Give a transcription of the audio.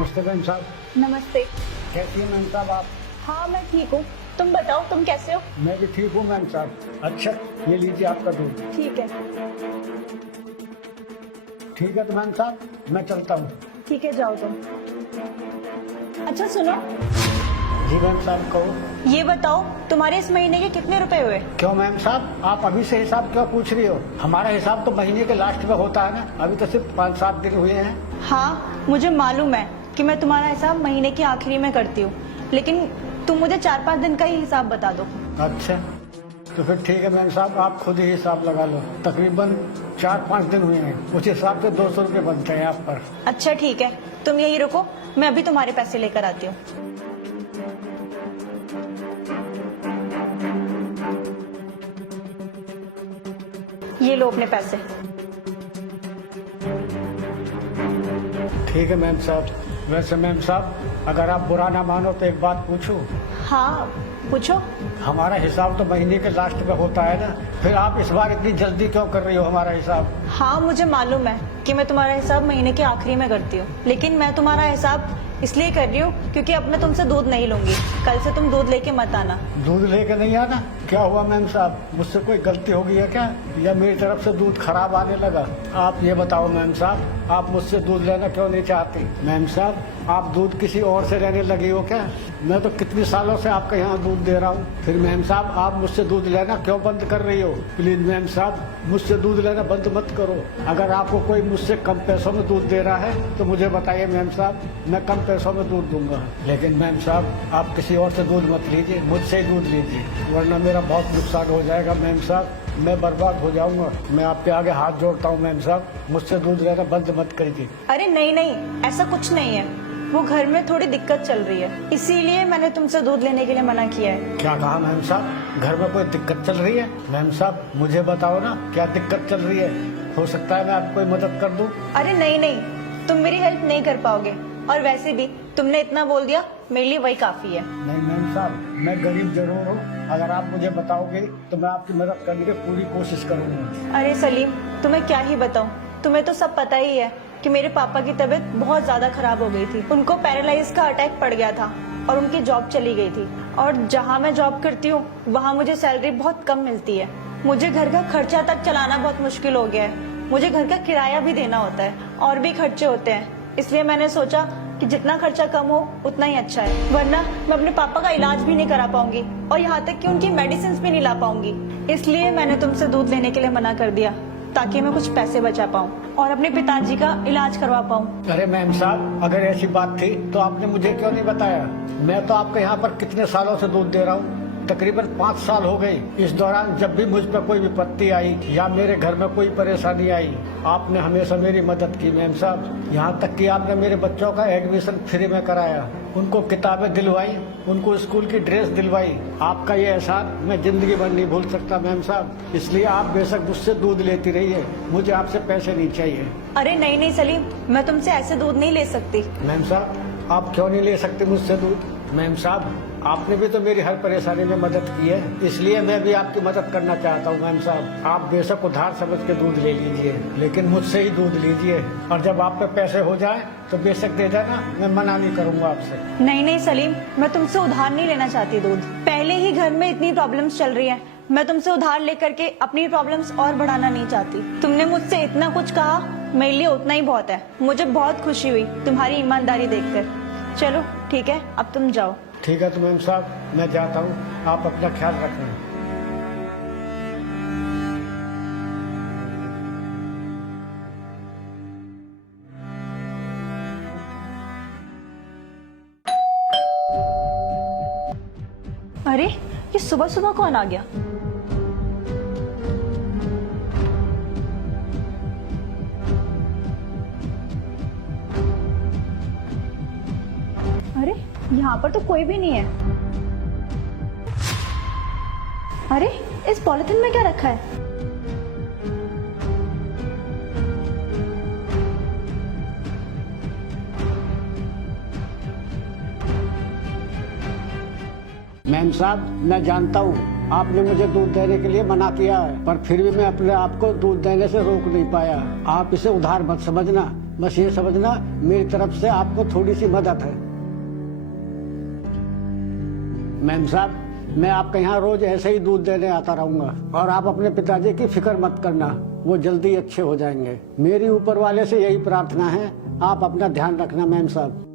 नमस्ते मैम साहब। नमस्ते। कैसी हैं मैम साहब आप? हाँ मैं ठीक हूँ, तुम बताओ तुम कैसे हो? मैं भी ठीक हूँ मैम साहब। अच्छा, ये लीजिए आपका दूध। ठीक है। ठीक है तो मैम साहब मैं चलता हूँ। ठीक है जाओ तुम। अच्छा सुनो, जी मैम साहब कहो। ये बताओ तुम्हारे इस महीने के कितने रुपए हुए? क्यों मैम साहब आप अभी से हिसाब क्यों पूछ रही हो? हमारा हिसाब तो महीने के लास्ट में होता है ना, अभी तो सिर्फ 5-7 दिन हुए हैं। हाँ मुझे मालूम है कि मैं तुम्हारा हिसाब महीने के आखिरी में करती हूँ, लेकिन तुम मुझे 4-5 दिन का ही हिसाब बता दो। अच्छा तो फिर ठीक है मैम साहब, आप खुद ही हिसाब लगा लो। तकरीबन 4-5 दिन हुए हैं, उस हिसाब से 200 रुपये बनते हैं आप पर। अच्छा ठीक है, तुम यही रुको, मैं अभी तुम्हारे पैसे लेकर आती हूँ। ये लो अपने पैसे। ठीक है मैम साहब। वैसे मैम साहब अगर आप बुरा ना मानो तो एक बात पूछूं? हाँ पूछो। हमारा हिसाब तो महीने के लास्ट में होता है ना, फिर आप इस बार इतनी जल्दी क्यों कर रही हो हमारा हिसाब? हाँ मुझे मालूम है कि मैं तुम्हारा हिसाब महीने के आखिरी में करती हूँ, लेकिन मैं तुम्हारा हिसाब इसलिए कर रही हूँ क्योंकि अब मैं तुमसे दूध नहीं लूंगी। कल से तुम दूध लेके मत आना। दूध लेके नहीं आना? क्या हुआ मैम साहब, मुझसे कोई गलती हो गई है क्या, या मेरी तरफ से दूध खराब आने लगा? आप ये बताओ मैम साहब, आप मुझसे दूध लेना क्यों नहीं चाहती? मैम साहब आप दूध किसी और से लेने लगी हो क्या? मैं तो कितने सालों से आपके यहाँ दूध दे रहा हूँ। फिर मैम साहब आप मुझसे दूध लेना क्यों बंद कर रही हो? प्लीज मैम साहब मुझसे दूध लेना बंद मत करो। अगर आपको कोई मुझसे कम पैसों में दूध दे रहा है तो मुझे बताइए मैम साहब, मैं कम पैसों में दूध दूंगा। लेकिन मैम साहब आप किसी और से दूध मत लीजिए, मुझसे ही दूध लीजिए, वरना मेरा बहुत नुकसान हो जाएगा मैम साहब, मैं बर्बाद हो जाऊंगा। मैं आपके आगे हाथ जोड़ता हूँ मैम साहब, मुझसे दूध लेना बंद मत करिए। अरे नहीं नहीं, ऐसा कुछ नहीं है, वो घर में थोड़ी दिक्कत चल रही है, इसीलिए मैंने तुमसे दूध लेने के लिए मना किया है। क्या कहा मैम साहब, घर में कोई दिक्कत चल रही है? मैम साहब मुझे बताओ ना क्या दिक्कत चल रही है, हो सकता है मैं आपको कोई मदद कर दूं। अरे नहीं नहीं, तुम मेरी हेल्प नहीं कर पाओगे, और वैसे भी तुमने इतना बोल दिया मेरे लिए वही काफी है। नहीं मैम साहब मैं गरीब जरूर हूँ, अगर आप मुझे बताओगे तो मैं आपकी मदद करने की पूरी कोशिश करूँगा। अरे सलीम तुम्हें क्या ही बताऊं, तुम्हें तो सब पता ही है कि मेरे पापा की तबीयत बहुत ज्यादा खराब हो गई थी। उनको पैरालाइज का अटैक पड़ गया था और उनकी जॉब चली गई थी, और जहाँ मैं जॉब करती हूँ वहाँ मुझे सैलरी बहुत कम मिलती है। मुझे घर का खर्चा तक चलाना बहुत मुश्किल हो गया है, मुझे घर का किराया भी देना होता है और भी खर्चे होते हैं, इसलिए मैंने सोचा कि जितना खर्चा कम हो उतना ही अच्छा है, वरना मैं अपने पापा का इलाज भी नहीं करा पाऊंगी और यहाँ तक कि उनकी मेडिसिन भी नहीं ला पाऊंगी। इसलिए मैंने तुमसे दूध लेने के लिए मना कर दिया ताकि मैं कुछ पैसे बचा पाऊँ और अपने पिताजी का इलाज करवा पाऊँ। अरे मैम साहब अगर ऐसी बात थी तो आपने मुझे क्यों नहीं बताया? मैं तो आपके यहाँ पर कितने सालों से दूध दे रहा हूँ, तकरीबन 5 साल हो गए। इस दौरान जब भी मुझ पर कोई विपत्ति आई या मेरे घर में कोई परेशानी आई, आपने हमेशा मेरी मदद की मैम साहब। यहाँ तक कि आपने मेरे बच्चों का एडमिशन फ्री में कराया, उनको किताबें दिलवाई, उनको स्कूल की ड्रेस दिलवाई। आपका ये एहसान मैं जिंदगी भर नहीं भूल सकता मैम साहब, इसलिए आप बेशक मुझसे दूध लेती रहिए, मुझे आपसे पैसे नहीं चाहिए। अरे नहीं नहीं सलीम, मैं तुमसे ऐसे दूध नहीं ले सकती। मैम साहब आप क्यों नहीं ले सकते मुझसे दूध? मैम साहब आपने भी तो मेरी हर परेशानी में मदद की है, इसलिए मैं भी आपकी मदद करना चाहता हूँ मैम साहब। आप बेशक उधार समझ के दूध ले लीजिए, लेकिन मुझसे ही दूध लीजिए, और जब आप पे पैसे हो जाए तो बेशक दे देना, मैं मना नहीं करूँगा आपसे। नहीं नहीं सलीम, मैं तुमसे उधार नहीं लेना चाहती दूध। पहले ही घर में इतनी प्रॉब्लम्स चल रही है, मैं तुमसे उधार लेकर के अपनी प्रॉब्लम्स और बढ़ाना नहीं चाहती। तुमने मुझसे इतना कुछ कहा, मेरे लिए उतना ही बहुत है। मुझे बहुत खुशी हुई तुम्हारी ईमानदारी देखकर। चलो ठीक है, अब तुम जाओ। ठीक है तो मैम साहब मैं जाता हूँ, आप अपना ख्याल रखना। अरे ये सुबह सुबह कौन आ गया? अरे यहाँ पर तो कोई भी नहीं है। अरे इस पॉलिथीन में क्या रखा है? मैम साहब मैं जानता हूँ आपने मुझे दूध देने के लिए मना किया है, पर फिर भी मैं अपने आप को दूध देने से रोक नहीं पाया। आप इसे उधार मत समझना, बस ये समझना मेरी तरफ से आपको थोड़ी सी मदद है। मैम साहब, मैं आपके यहाँ रोज ऐसे ही दूध देने आता रहूंगा और आप अपने पिताजी की फिक्र मत करना, वो जल्दी अच्छे हो जाएंगे। मेरी ऊपर वाले से यही प्रार्थना है, आप अपना ध्यान रखना मैम साहब।